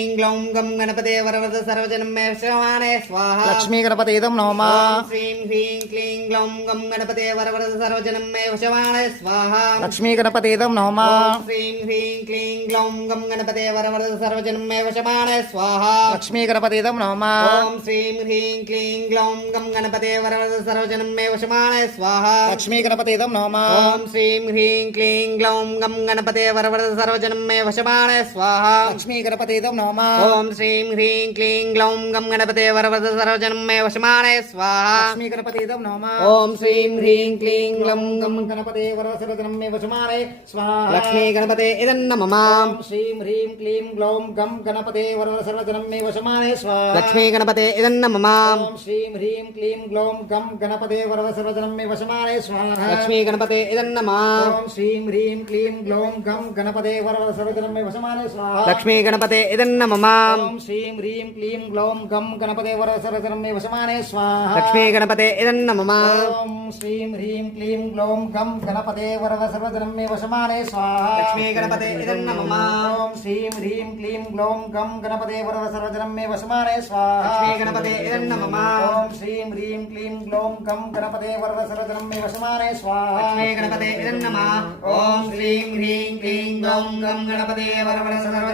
ग्लौं गं गणपते वरवरद सर्वजनं मे श्रवाणे स्वाहा लक्ष्मी गणपतिदं नमः श्रीं ह्रीं क्लीं ग्लौं गं गणपते वरवरद सर्वजनं मे वशवाणे स्वाहा लक्ष्मी गणपतिदं नमः श्रीं ह्रीं क्लीं ग्लौं गं गणपते वरवरद सर्वजनं मे वशवाणे स्वाहा लक्ष्मी गणपतिदं नमः ॐ श्रीं ह्रीं क्लीं ग्लौं गं गणपते वरवरद सर्वजनं मे वशवाणे स्वाहा लक्ष्मी गणपतिदं नमः ॐ श्रीं ह्रीं क्लीं ग्लौं गं गणपते वरवरद सर्वजनं मे वशवाणे स्वाहा लक्ष्मी गणपतिदं नमः ओम श्रीं ह्रीं क्लीं ग्लौं गं गणपते वरवरद सर्वजनं मे वशमाने स्वाहा लक्ष्मी गणपतिदं नमः ओम श्रीं ह्रीं क्लीं ग्लौं गं गणपते वरवरद सर्वजनं मे वशमाने स्वाहा लक्ष्मी गणपते इदन्न मम श्रीं ह्रीं क्लीं ग्लौं गं गणपते वरवरद सर्वजनं मे वशमाने स्वाहा लक्ष्मी गणपते इदन्न मम श्रीं ह्रीं क्लीं ग्लौं गं गणपते वरवरद सर्वजनं मे वशमाने स्वाहा लक्ष्मी गणपते इदन्न मम श्रीं ह्रीं क्लीं ग्लौं गं गणपते वरवरद सर्वजनं मे वशमाने स्वाहा लक्ष्मी गणपते इदन्न मम श्रीं ह्रीं क्लीं ग्लौं गं गणपते वरवरद सर्वजनं मे वशमाने स्वाहा लक्ष्मी गणपते इदन्न मम श्रीं ह्रीं क्लीं ग्लौं गं गणपते वरवरद सर्वजनं मे वशमाने स्वाहा लक्ष्मी गणपते इदन्न मम श्रीं ह्रीं क्लीं ग्लौं गं गणपते वरवरद सर्वजनं मे वशमाने स्वाहा लक्ष्मी गणपते इदन्न मम श्रीं ह्रीं क्लीं ग्लौं गं गणपते वरवरद सर्वजनं मे वशमाने स्वाहा लक्ष्मी गणपते इदन्न मम ओम श्रीं ह्रीं क्लीं ग्लौं गं गणपते वरवरद सर्वजनं